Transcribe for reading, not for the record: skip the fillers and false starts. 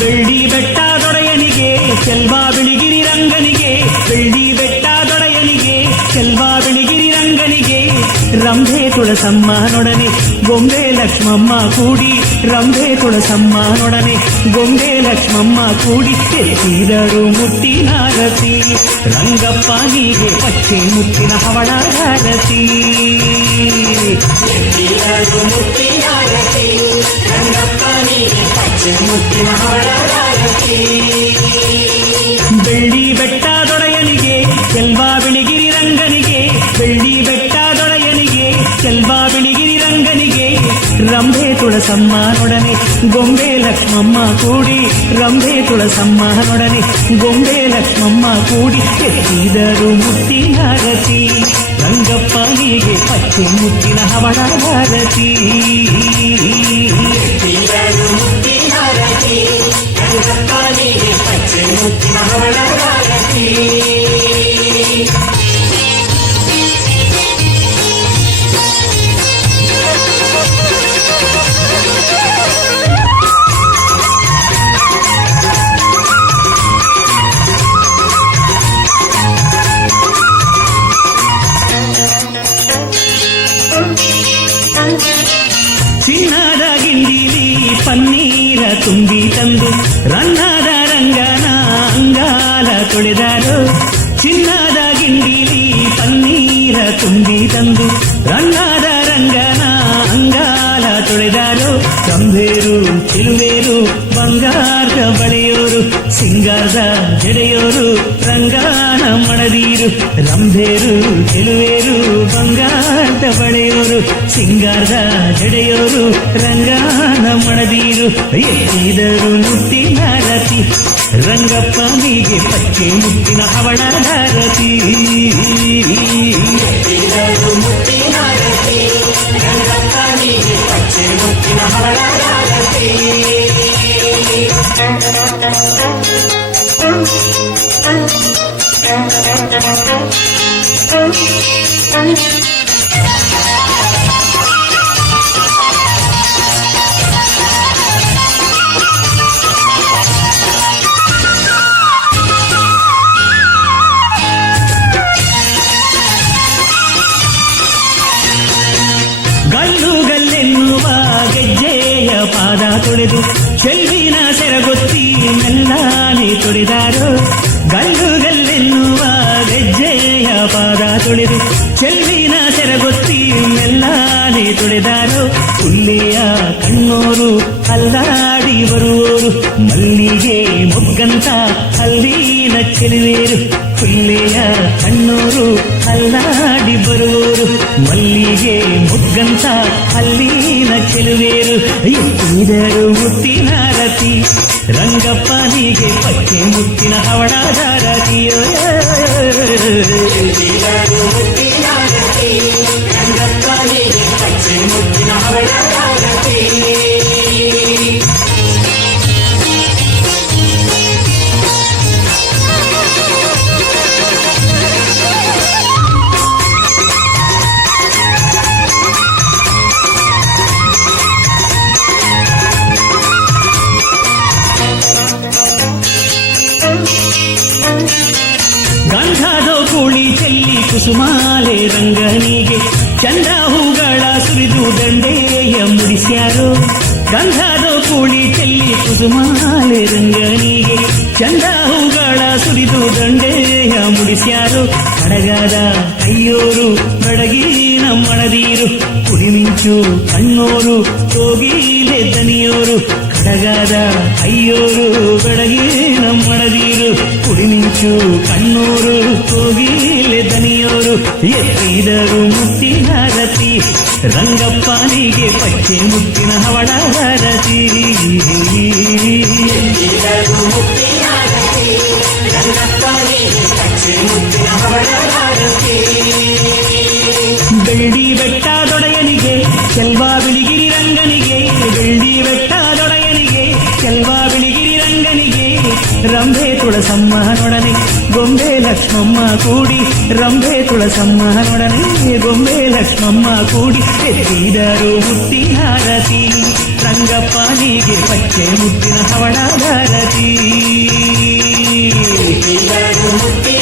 ಬೆಳ್ಳಿ ಬೆಟ್ಟದೊಡೆಯನಿಗೆ ಚೆಲ್ವಾ ಬಿಳಿಗಿರಿ ರಂಗನಿಗೆ, ಬೆಳ್ಳಿ ಬೆಟ್ಟದೊಡೆಯನಿಗೆ ಚೆಲ್ವಾ ಬಿಳಿಗಿರಿ ರಂಗನಿಗೆ, ರಂಭೆ ತುಳಸಮ್ಮನೊಡನೆ ಗೊಂಬೆ ಲಕ್ಷ್ಮಮ್ಮ ಕೂಡಿ, ರಂಭೆ ತುಳಸಮ್ಮನೊಡನೆ ಗೊಂಬೆ ಲಕ್ಷ್ಮಮ್ಮ ಕೂಡಿ ಎತ್ತಿದರು ಮುತ್ತಿನಾರತಿ, ರಂಗಪ್ಪನಿಗೆ ಪಚ್ಚೆ ಮುತ್ತಿನ ಹವಳಾರತಿ. ಎತ್ತಿದರು ಮುತ್ತಿನಾರತಿ, ರಂಗಪ್ಪನಿಗೆ ಪಚ್ಚೆ ಮುತ್ತಿನ ಹವಳಾರತಿ. ಬೆಳ್ಳಿ ಬೆಟ್ಟದೊಡೆಯನಿಗೆ ಚೆಲ್ವಾ ಬಿಳಿಗಿರಿ ರಂಗನಿಗೆ, ಬೆಳ್ಳಿ ಬೆಟ್ಟದೊಡೆಯನಿಗೆ ಚೆಲ್ವಾ ಬಿಳಿಗಿರಿ ರಂಗನಿಗೆ, ರಂಭೆ ತುಳಸಮ್ಮನೊಡನೆ ಗೊಂಬೆ ಲಕ್ಷ್ಮಮ್ಮ ಕೂಡಿ, ರಂಭೆ ತುಳಸಮ್ಮನೊಡನೆ ಗೊಂಬೆ ಲಕ್ಷ್ಮಮ್ಮ ಕೂಡಿ ಎತ್ತಿದರು ಮುತ್ತಿನಾರತಿ, ರಂಗಪ್ಪನಿಗೆ ಪಚ್ಚೆ ಮುತ್ತಿನ ಹವಳಾರತಿ. ಎತ್ತಿದರು ಮುತ್ತಿನಾರತಿ, ರಂಗಪ್ಪನಿಗೆ ಪಚ್ಚೆ ಮುತ್ತಿನ ಹವಳಾರತಿ. ಚಿನ್ನದ ಗಿಂಡಿಲಿ ಪನ್ನೀರ ತುಂಬಿ ತಂದು ರನ್ನದ ರಂಗನ ಅಂಗಾಲ ತೊಳೆದರು, ಚಿನ್ನದ ಗಿಂಡಿಲಿ ಪನ್ನೀರ ತುಂಬಿ ತಂದು ರನ್ನದ ರಂಗನ ಅಂಗಾಲ ತೊಳೆದರು, ರಂಭೇರು ಚಿಲುವೇರು ಬಂಗಾರದ ಬಳೆಯೋರು, ಸಿಂಗಾರದ ಜಡೆಯೋರು ರಂಗಾನ ಮಣದೀರು, ರಂಭೇರು ಚೆಲುವೇರು ಬಂಗಾರದ ಬಳೆಯೋರು, ಸಿಂಗಾರದ ಜಡೆಯೋರು ರಂಗಾನ ಮಣದೀರು ಎತ್ತಿದರು ಮುತ್ತಿನಾರತಿ, ರಂಗಪ್ಪನಿಗೆ ಪಚ್ಚೆ ಮುತ್ತಿನ ಹವಳಾರತಿ. ಎತ್ತಿದರು ಮುತ್ತಿನಾರತಿ, ರಂಗಪ್ಪನಿಗೆ ಪಚ್ಚೆ ಮುತ್ತಿನ ಹವಳಾರತಿ. ಗಲ್ಲುಗಲ್ಲೆನ್ನುವ ಗೆಜ್ಜೆಯ ಪಾದ ತೊಳೆದು ಚೆಲ್ವಿನ ಸೆರಗೊತ್ತಿ ಮೆಲ್ಲಾನೆ ತೊಳೆದಾರು, ಗಲ್ಲುಗಲ್ಲೆನ್ನುವ ಗೆಜ್ಜೆಯ ಪಾದ ತೊಳೆದು ಚೆಲ್ವಿನ ಸೆರಗೊತ್ತಿ ಮೆಲ್ಲಾನೆ ತೊಳೆದಾರು, ಹುಲ್ಲೆಯ ಕಣ್ಣೋರು ಅಲ್ಲಾಡಿ ಬರುವೋರು, ಮಲ್ಲಿಗೆ ಮೊಗ್ಗಂತ ಅಲ್ಲಿನ ಚೆಲುವೇರು, ಹುಲ್ಲೆಯ ಕಣ್ಣೋರು ಅಲ್ಲಾಡಿ ಬರುವೋರು, ಮಲ್ಲಿಗೆ ಮೊಗ್ಗಂತ ಅಲ್ಲಿನ ಚೆಲುವೇರು ಎತ್ತಿದರು ಮುತ್ತಿನಾರತಿ, ರಂಗಪ್ಪನಿಗೆ ಪಚ್ಚೆ ಮುತ್ತಿನ ಹವಳಾರತಿ. ಎತ್ತಿದರು ಮುತ್ತಿನಾರತಿ, ರಂಗಪ್ಪನಿಗೆ ಪಚ್ಚೆ ಮುತ್ತಿನ ಹವಳಾರತಿ. ಗಂಧದ ಕೂಳಿ ಚೆಲ್ಲಿ ಕುಸುಮಾಲೆ ರಂಗನಿಗೆ ಚಂದ ಹೂಗಳ ಸುರಿದು ದಂಡೆಯ ಮುಡಿಸ್ಯಾರು, ಗಂಧದ ಕೂಳಿ ಚೆಲ್ಲಿ ಕುಸುಮಾಲೆ ರಂಗನಿಗೆ ಚಂದ ಹೂಗಳ ಸುರಿದು ದಂಡೆಯ ಮುಡಿಸ್ಯಾರು, ಕಡಗದ ಕೈಯೋರು ಬಡಗಿನ ಮಣದೀರು, ಕುಡಿಮಿಂಚು ಕಣ್ಣೋರು ಕೋಗಿಲೆ ದನಿಯೋರು, ಕಡಗದ ಕೈಯೋರು ಬೆಳಗಿನ ಮಣದೀರು, ಕುಡಿಮಿಂಚು ಕಣ್ಣೋರು ಕೋಗಿಲೆ ದನಿಯೋರು ಎತ್ತಿದರು ಮುತ್ತಿನಾರತಿ, ರಂಗಪ್ಪನಿಗೆ ಪಚ್ಚೆ ಮುತ್ತಿನ ಹವಳಾರತಿ. ಎತ್ತಿದರು ಮುತ್ತಿನಾರತಿ, ರಂಗಪ್ಪನಿಗೆ ಪಚ್ಚೆ ಮುತ್ತಿನ ಹವಳಾರತಿ. ತುಳಸಮ್ಮನೊಡನೆ ಗೊಂಬೆ ಲಕ್ಷ್ಮಮ್ಮ ಕೂಡಿ ರಂಬೆ ತುಳಸಮ್ಮನೊಡನೆ ಗೊಂಬೆ ಲಕ್ಷ್ಮಮ್ಮ ಕೂಡಿ ಎತ್ತಿದರು ಮುತ್ತಿನಾರತಿ ರಂಗಪ್ಪನಿಗೆ ಪಚ್ಚೆ ಮುತ್ತಿನ ಹವಳಾರತಿ ಮುತ್ತಿ